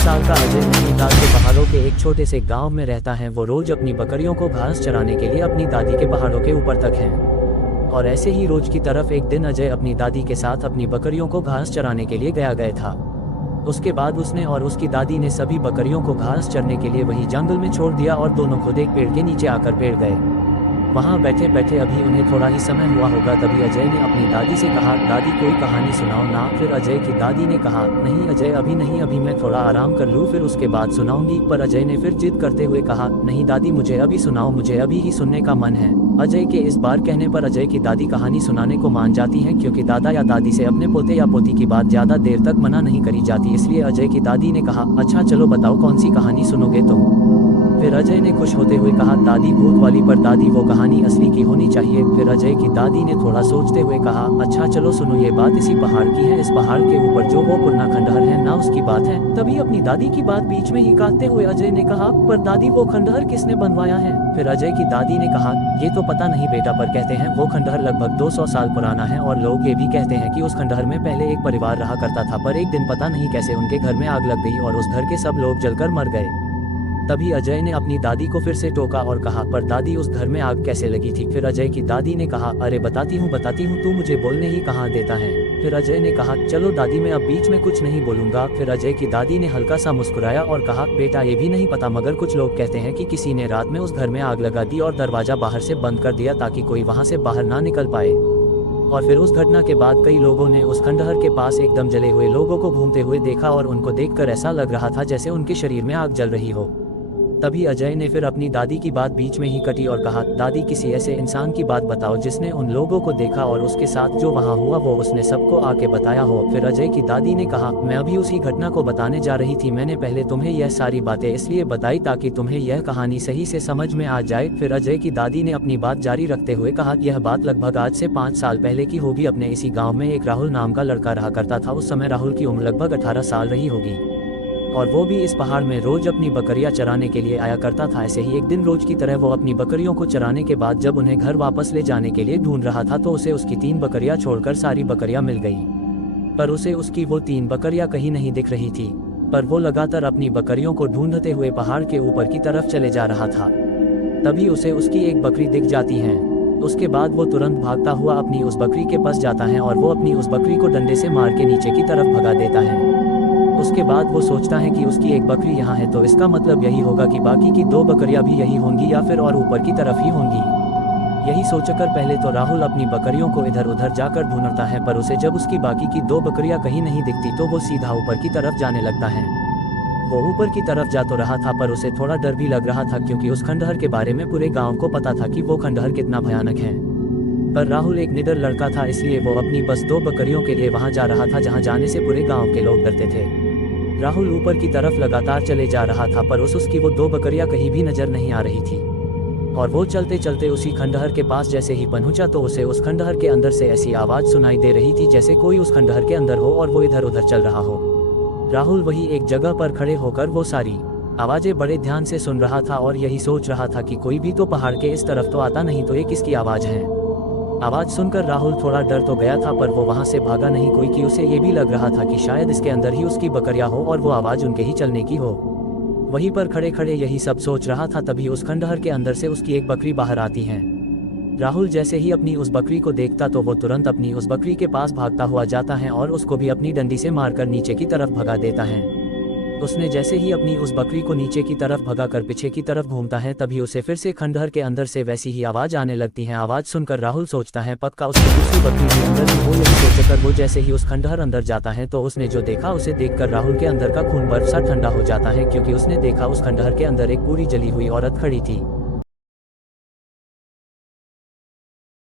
साल का अजय नैनीताल के पहाड़ों के एक छोटे से गांव में रहता है। वो रोज अपनी बकरियों को घास चराने के लिए अपनी दादी के पहाड़ों के ऊपर तक है। और ऐसे ही रोज की तरफ एक दिन अजय अपनी दादी के साथ अपनी बकरियों को घास चराने के लिए गया था। उसके बाद उसने और उसकी दादी ने सभी बकरियों को घास चरने के लिए वही जंगल में छोड़ दिया और दोनों खुद एक पेड़ के नीचे आकर बैठ गए। वहाँ बैठे बैठे अभी उन्हें थोड़ा ही समय हुआ होगा, तभी अजय ने अपनी दादी से कहा, दादी कोई कहानी सुनाओ ना। फिर अजय की दादी ने कहा, नहीं अजय अभी नहीं, अभी मैं थोड़ा आराम कर लूँ फिर उसके बाद सुनाऊंगी। पर अजय ने फिर जिद करते हुए कहा, नहीं दादी मुझे अभी सुनाओ, मुझे अभी ही सुनने का मन है। अजय के इस बार कहने पर अजय की दादी कहानी सुनाने को मान जाती हैं, क्योंकि दादा या दादी से अपने पोते या पोती की बात ज्यादा देर तक मना नहीं करी जाती। इसलिए अजय की दादी ने कहा, अच्छा चलो बताओ कौन सी कहानी सुनोगे तुम। फिर अजय ने खुश होते हुए कहा, दादी भूत वाली। पर दादी वो कहानी असली की होनी चाहिए। फिर अजय की दादी ने थोड़ा सोचते हुए कहा, अच्छा चलो सुनो, ये बात इसी पहाड़ की है। इस पहाड़ के ऊपर जो वो पुराना खंडहर है ना, उसकी बात है। तभी अपनी दादी की बात बीच में ही काटते हुए अजय ने कहा, पर दादी वो खंडहर किसने बनवाया है। फिर अजय की दादी ने कहा, ये तो पता नहीं बेटा, पर कहते हैं वो खंडहर लगभग 200 साल पुराना है। और लोग ये भी कहते हैं कि उस खंडहर में पहले एक परिवार रहा करता था, पर एक दिन पता नहीं कैसे उनके घर में आग लग गई और उस घर के सब लोग जलकर मर गए। तभी अजय ने अपनी दादी को फिर से टोका और कहा, पर दादी उस घर में आग कैसे लगी थी। फिर अजय की दादी ने कहा, अरे बताती हूँ तू मुझे बोलने ही कहाँ देता है। फिर अजय ने कहा, चलो दादी मैं अब बीच में कुछ नहीं बोलूंगा। फिर अजय की दादी ने हल्का सा मुस्कुराया और कहा, बेटा ये भी नहीं पता, मगर कुछ लोग कहते हैं कि किसी ने रात में उस घर में आग लगा दी और दरवाजा बाहर से बंद कर दिया ताकि कोई वहाँ से बाहर ना निकल पाए। और फिर उस घटना के बाद कई लोगों ने उस खंडहर के पास एकदम जले हुए लोगों को घूमते हुए देखा और उनको देखकर ऐसा लग रहा था जैसे उनके शरीर में आग जल रही हो। तभी अजय ने फिर अपनी दादी की बात बीच में ही कटी और कहा, दादी किसी ऐसे इंसान की बात बताओ जिसने उन लोगों को देखा और उसके साथ जो वहाँ हुआ वो उसने सबको आके बताया हो। फिर अजय की दादी ने कहा, मैं अभी उसी घटना को बताने जा रही थी। मैंने पहले तुम्हें यह सारी बातें इसलिए बताई ताकि तुम्हें यह कहानी सही से समझ में आ जाए। फिर अजय की दादी ने अपनी बात जारी रखते हुए कहा, यह बात लगभग आज से 5 साल पहले की होगी। अपने इसी गाँव में एक राहुल नाम का लड़का रहा करता था। उस समय राहुल की उम्र लगभग 18 साल रही होगी और वो भी इस पहाड़ में रोज अपनी बकरियां चराने के लिए आया करता था। ऐसे ही एक दिन रोज की तरह वो अपनी बकरियों को चराने के बाद जब उन्हें घर वापस ले जाने के लिए ढूंढ रहा था तो उसे उसकी 3 बकरियां छोड़कर सारी बकरियां मिल गई। पर उसे उसकी वो 3 बकरियां कहीं नहीं दिख रही थी। पर वो लगातार अपनी बकरियों को ढूंढते हुए पहाड़ के ऊपर की तरफ चले जा रहा था। तभी उसे उसकी एक बकरी दिख जाती है। उसके बाद वो तुरंत भागता हुआ अपनी उस बकरी के पास जाता है और वो अपनी उस बकरी को डंडे से मार के नीचे की तरफ भगा देता है। उसके बाद वो सोचता है कि उसकी एक बकरी यहाँ है तो इसका मतलब यही होगा कि बाकी की 2 बकरियां भी यही होंगी या फिर और ऊपर की तरफ ही होंगी। यही सोचकर पहले तो राहुल अपनी बकरियों को इधर उधर जाकर ढूंढता है, पर उसे जब उसकी बाकी की 2 बकरियां कहीं नहीं दिखती तो वो सीधा ऊपर की तरफ जाने लगता है। वो ऊपर की तरफ जा तो रहा था पर उसे थोड़ा डर भी लग रहा था, क्योंकि उस खंडहर के बारे में पूरे गाँव को पता था कि वो खंडहर कितना भयानक है। पर राहुल एक निडर लड़का था, इसलिए वो अपनी बस 2 बकरियों के लिए वहां जा रहा था जहां जाने से पूरे गांव के लोग डरते थे। राहुल ऊपर की तरफ लगातार चले जा रहा था पर उसकी वो 2 बकरियां कहीं भी नजर नहीं आ रही थी। और वो चलते चलते उसी खंडहर के पास जैसे ही पहुंचा तो उसे उस खंडहर के अंदर से ऐसी आवाज सुनाई दे रही थी जैसे कोई उस खंडहर के अंदर हो और वो इधर उधर चल रहा हो। राहुल वही एक जगह पर खड़े होकर वो सारी आवाजें बड़े ध्यान से सुन रहा था और यही सोच रहा था कि कोई भी तो पहाड़ के इस तरफ तो आता नहीं, तो ये किसकी आवाज है। आवाज सुनकर राहुल थोड़ा डर तो गया था पर वो वहां से भागा नहीं कोई, कि उसे ये भी लग रहा था कि शायद इसके अंदर ही उसकी बकरियां हो और वो आवाज उनके ही चलने की हो। वहीं पर खड़े खड़े यही सब सोच रहा था तभी उस खंडहर के अंदर से उसकी एक बकरी बाहर आती है। राहुल जैसे ही अपनी उस बकरी को देखता तो वो तुरंत अपनी उस बकरी के पास भागता हुआ जाता है और उसको भी अपनी डंडी से मारकर नीचे की तरफ भगा देता है। उसने जैसे ही अपनी उस बकरी को नीचे की तरफ भगाकर पीछे की तरफ घूमता है तभी उसे फिर से खंडहर के अंदर से वैसी ही आवाज आने लगती है। आवाज सुनकर राहुल सोचता है पक्का उसकी दूसरी बकरी के अंदर ही हो। यही सोचकर वो जैसे ही उस खंडहर अंदर जाता है तो उसने जो देखा उसे देखकर राहुल के अंदर का खून बर्फ सा ठंडा हो जाता है, क्योंकि उसने देखा उस खंडहर के अंदर एक पूरी जली हुई औरत खड़ी थी।